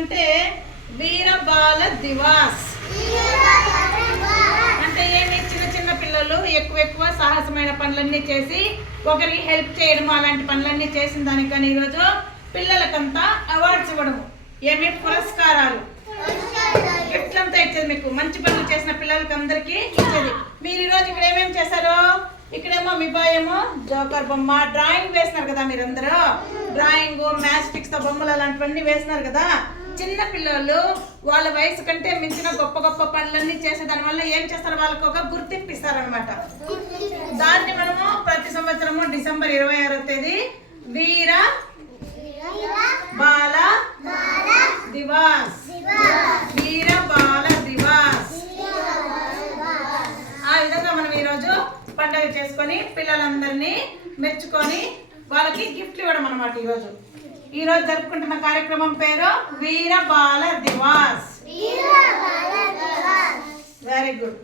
ఏమంటే వీర బాల దివాస్ అంటే ఏమి, చిన్న చిన్న పిల్లలు ఎక్కువ సాహసమైన పనులన్నీ చేసి ఒకరికి హెల్ప్ చేయడం అలాంటి పనులన్నీ చేసిన దానికని ఈరోజు పిల్లలకంతా అవార్డ్స్ ఇవ్వడం, ఏమి పురస్కారాలు, గిఫ్ట్ అంతా ఇచ్చేది. మీకు మంచి పనులు చేసిన పిల్లలకి అందరికీ ఇచ్చేది. మీరు ఈరోజు ఇక్కడ ఏమేమి చేశారు? ఇక్కడేమో మీ బాయేమో జోకర్ బొమ్మ డ్రాయింగ్ వేసినారు కదా. మీరందరూ డ్రాయింగ్ మ్యాచ్ స్టిక్స్ తో బొమ్మలు అలాంటివన్నీ వేసినారు కదా. చిన్న పిల్లలు వాళ్ళ వయసు కంటే మించిన గొప్ప గొప్ప పనులన్నీ చేసే దాని వల్ల ఏం చేస్తారు, వాళ్ళకి ఒక గుర్తింపు ఇస్తారనమాట. దాన్ని మనము ప్రతి సంవత్సరము డిసెంబర్ 26వ తేదీ వీర బాల దివాస్, వీర బాల దివాస్ ఆ విధంగా మనం ఈరోజు పండుగ చేసుకొని పిల్లలందరినీ మెచ్చుకొని వాళ్ళకి గిఫ్ట్లు ఇవ్వడం అనమాట. ఈరోజు జరుపుకుంటున్న కార్యక్రమం పేరు వీర బాల దివాస్. Very good.